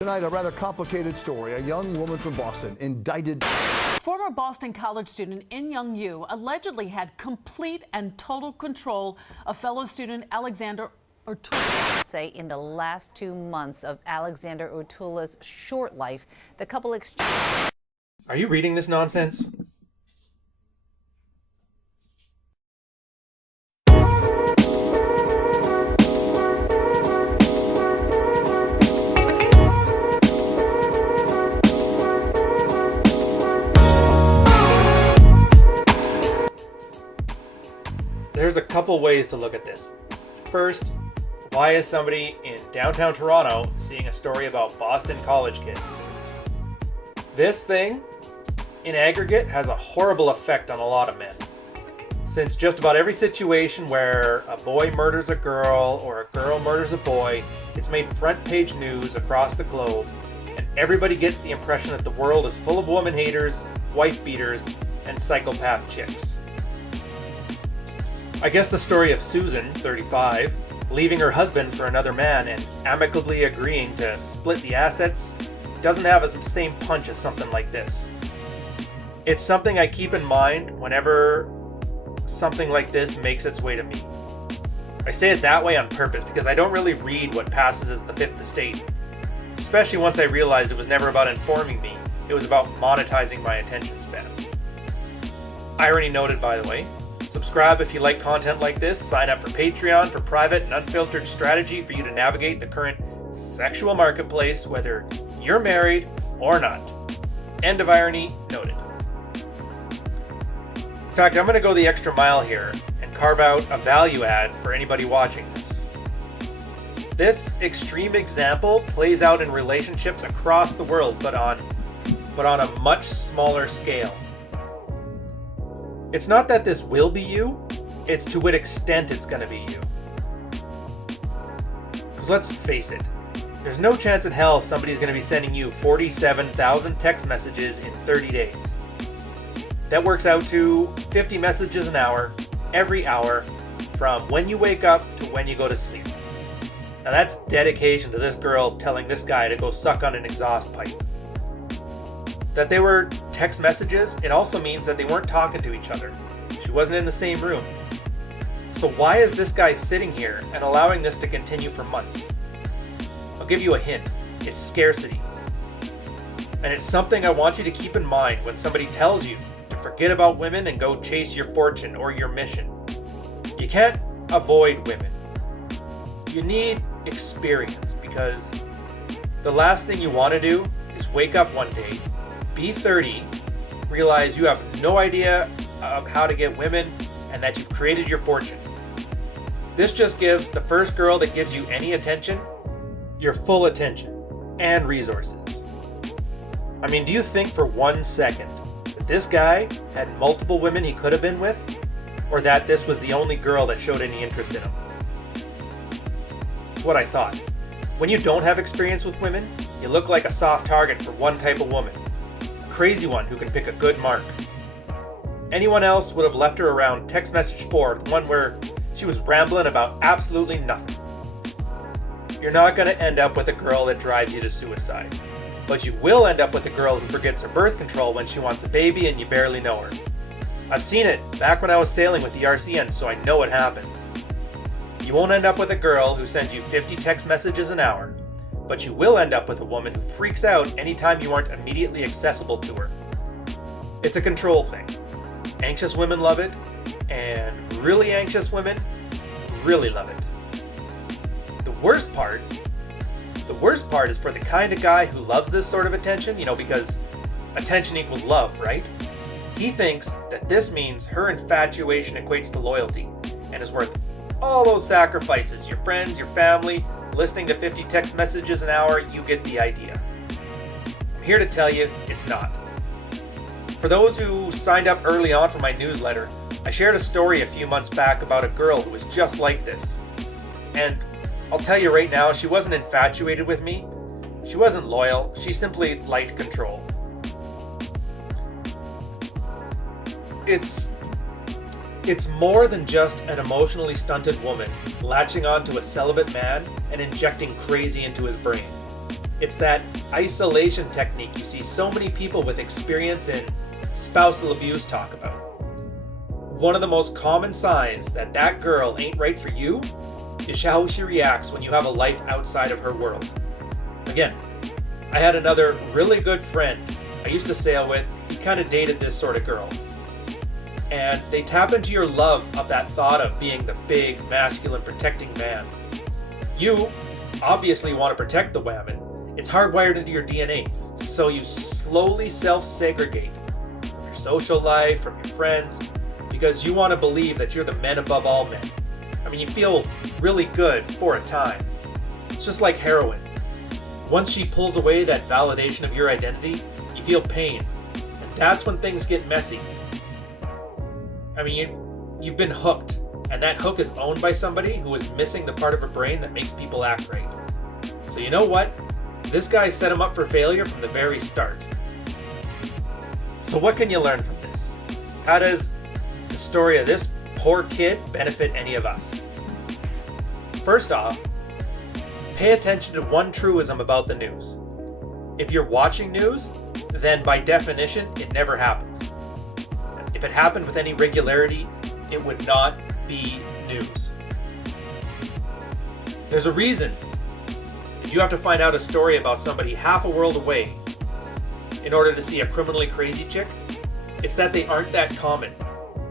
Tonight, a rather complicated story. A young woman from Boston indicted. Former Boston College student Inyoung allegedly had complete and total control of fellow student Alexander Urtula. Say in the last 2 months of Alexander Urtula's short life, the couple exchanged. Are you reading this nonsense? There's a couple ways to look at this. First, why is somebody in downtown Toronto seeing a story about Boston college kids? This thing, in aggregate, has a horrible effect on a lot of men. Since just about every situation where a boy murders a girl or a girl murders a boy, it's made front page news across the globe, and everybody gets the impression that the world is full of woman haters, wife beaters, and psychopath chicks. I guess the story of Susan, 35, leaving her husband for another man and amicably agreeing to split the assets doesn't have the same punch as something like this. It's something I keep in mind whenever something like this makes its way to me. I say it that way on purpose because I don't really read what passes as the fifth estate, especially once I realized it was never about informing me, it was about monetizing my attention span. Irony noted, by the way. Subscribe if you like content like this. Sign up for Patreon for private and unfiltered strategy for you to navigate the current sexual marketplace, whether you're married or not. End of irony noted. In fact, I'm going to go the extra mile here and carve out a value add for anybody watching this. This extreme example plays out in relationships across the world, but on a much smaller scale. It's not that this will be you, it's to what extent it's going to be you. Because let's face it, there's no chance in hell somebody's going to be sending you 47,000 text messages in 30 days. That works out to 50 messages an hour, every hour, from when you wake up to when you go to sleep. Now that's dedication to this girl telling this guy to go suck on an exhaust pipe. That they were text messages, it also means that they weren't talking to each other. She wasn't in the same room. So why is this guy sitting here and allowing this to continue for months? I'll give you a hint. It's scarcity. And it's something I want you to keep in mind when somebody tells you to forget about women and go chase your fortune or your mission. You can't avoid women. You need experience, because the last thing you want to do is wake up one day, be 30, realize you have no idea of how to get women, and that you've created your fortune. This just gives the first girl that gives you any attention your full attention and resources. I mean, do you think for 1 second that this guy had multiple women he could have been with, or that this was the only girl that showed any interest in him? That's what I thought. When you don't have experience with women, you look like a soft target for one type of woman. Crazy one who can pick a good mark. Anyone else would have left her around text message 4, the one where she was rambling about absolutely nothing. You're not going to end up with a girl that drives you to suicide, but you will end up with a girl who forgets her birth control when she wants a baby and you barely know her. I've seen it back when I was sailing with the RCN, so I know it happens. You won't end up with a girl who sends you 50 text messages an hour, but you will end up with a woman who freaks out anytime you aren't immediately accessible to her. It's a control thing. Anxious women love it, and really anxious women really love it. The worst part is for the kind of guy who loves this sort of attention, because attention equals love, right? He thinks that this means her infatuation equates to loyalty and is worth all those sacrifices, your friends, your family, listening to 50 text messages an hour. You get the idea. I'm here to tell you, it's not. For those who signed up early on for my newsletter, I shared a story a few months back about a girl who was just like this. And I'll tell you right now, she wasn't infatuated with me. She wasn't loyal. She simply liked control. It's more than just an emotionally stunted woman latching onto a celibate man and injecting crazy into his brain. It's that isolation technique you see so many people with experience in spousal abuse talk about. One of the most common signs that that girl ain't right for you is how she reacts when you have a life outside of her world. Again, I had another really good friend I used to sail with. He kind of dated this sort of girl. And they tap into your love of that thought of being the big, masculine, protecting man. You obviously want to protect the woman. It's hardwired into your DNA. So you slowly self-segregate from your social life, from your friends, because you want to believe that you're the men above all men. I mean, you feel really good for a time. It's just like heroin. Once she pulls away that validation of your identity, you feel pain. And that's when things get messy. I mean, you've been hooked, and that hook is owned by somebody who is missing the part of her brain that makes people act right. So you know what? This guy set him up for failure from the very start. So what can you learn from this? How does the story of this poor kid benefit any of us? First off, pay attention to one truism about the news. If you're watching news, then by definition, it never happens. If it happened with any regularity, it would not be news. There's a reason that you have to find out a story about somebody half a world away in order to see a criminally crazy chick. It's that they aren't that common.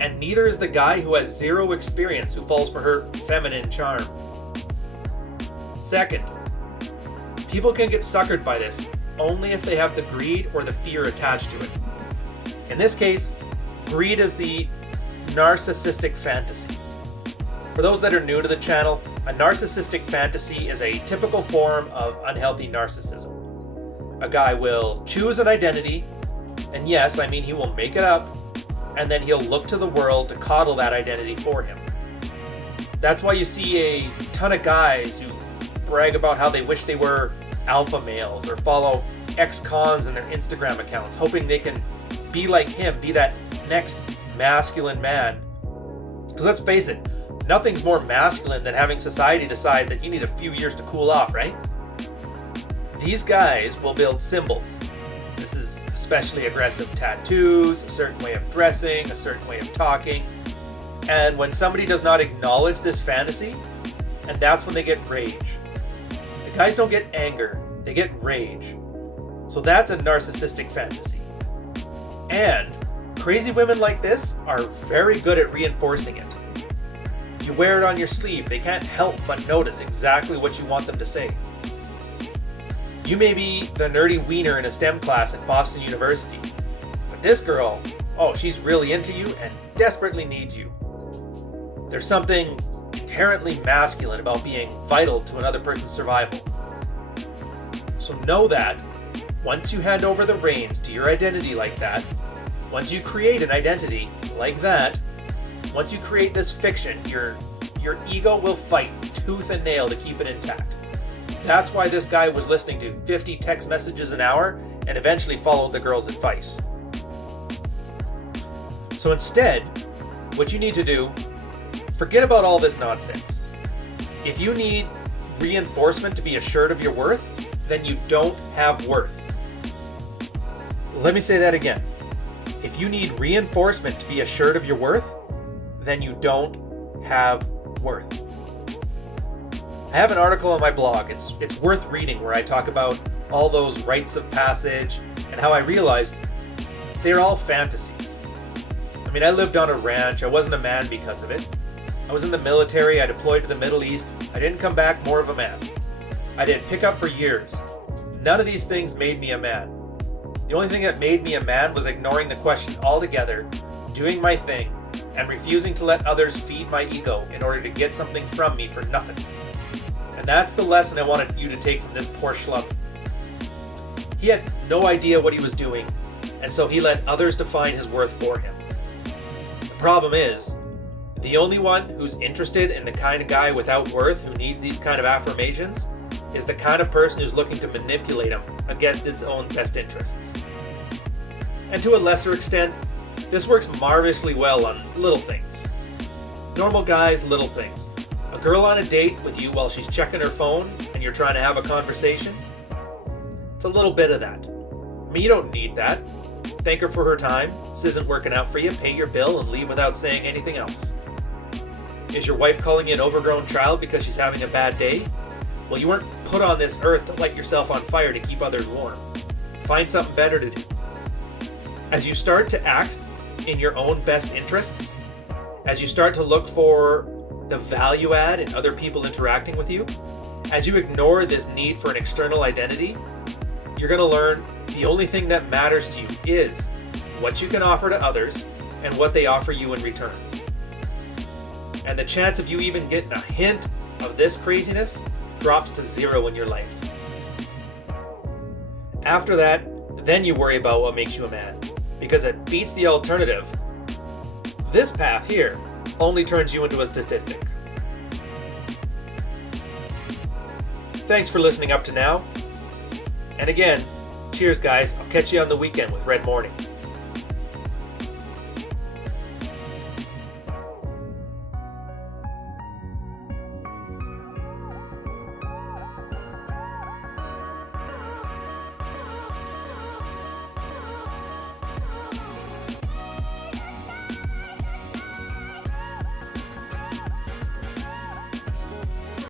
And neither is the guy who has zero experience who falls for her feminine charm. Second, people can get suckered by this only if they have the greed or the fear attached to it. In this case, greed is the narcissistic fantasy. For those that are new to the channel, a narcissistic fantasy is a typical form of unhealthy narcissism. A guy will choose an identity, and yes, I mean he will make it up, and then he'll look to the world to coddle that identity for him. That's why you see a ton of guys who brag about how they wish they were alpha males or follow ex-cons in their Instagram accounts, hoping they can be like him, be that next masculine man. Because let's face it, nothing's more masculine than having society decide that you need a few years to cool off, right? These guys will build symbols. This is especially aggressive tattoos, a certain way of dressing, a certain way of talking. And when somebody does not acknowledge this fantasy, and that's when they get rage. The guys don't get anger, they get rage. So that's a narcissistic fantasy. And crazy women like this are very good at reinforcing it. You wear it on your sleeve, they can't help but notice exactly what you want them to say. You may be the nerdy wiener in a STEM class at Boston University, but this girl, oh, she's really into you and desperately needs you. There's something inherently masculine about being vital to another person's survival. So know that once you hand over the reins to your identity like that, once you create an identity like that, once you create this fiction, your ego will fight tooth and nail to keep it intact. That's why this guy was listening to 50 text messages an hour and eventually followed the girl's advice. So instead, what you need to do, forget about all this nonsense. If you need reinforcement to be assured of your worth, then you don't have worth. Let me say that again. If you need reinforcement to be assured of your worth, then you don't have worth. I have an article on my blog, it's worth reading, where I talk about all those rites of passage and how I realized they're all fantasies. I mean, I lived on a ranch, I wasn't a man because of it. I was in the military, I deployed to the Middle East, I didn't come back more of a man. I did pickup for years. None of these things made me a man. The only thing that made me a man was ignoring the question altogether, doing my thing, and refusing to let others feed my ego in order to get something from me for nothing. And that's the lesson I wanted you to take from this poor schlub. He had no idea what he was doing, and so he let others define his worth for him. The problem is, the only one who's interested in the kind of guy without worth who needs these kind of affirmations is the kind of person who's looking to manipulate him against its own best interests. And to a lesser extent, this works marvelously well on little things. Normal guys, little things. A girl on a date with you while she's checking her phone and you're trying to have a conversation, a little bit of that. I mean, you don't need that. Thank her for her time. This isn't working out for you. Pay your bill and leave without saying anything else. Is your wife calling you an overgrown child because she's having a bad day? Well, you weren't put on this earth to light yourself on fire to keep others warm. Find something better to do. As you start to act in your own best interests, as you start to look for the value add in other people interacting with you, as you ignore this need for an external identity, you're going to learn the only thing that matters to you is what you can offer to others and what they offer you in return. And the chance of you even getting a hint of this craziness drops to 0 in your life. After that, then you worry about what makes you a man, because it beats the alternative. This path here only turns you into a statistic. Thanks for listening up to now. And again, cheers guys, I'll catch you on the weekend with Red Morning.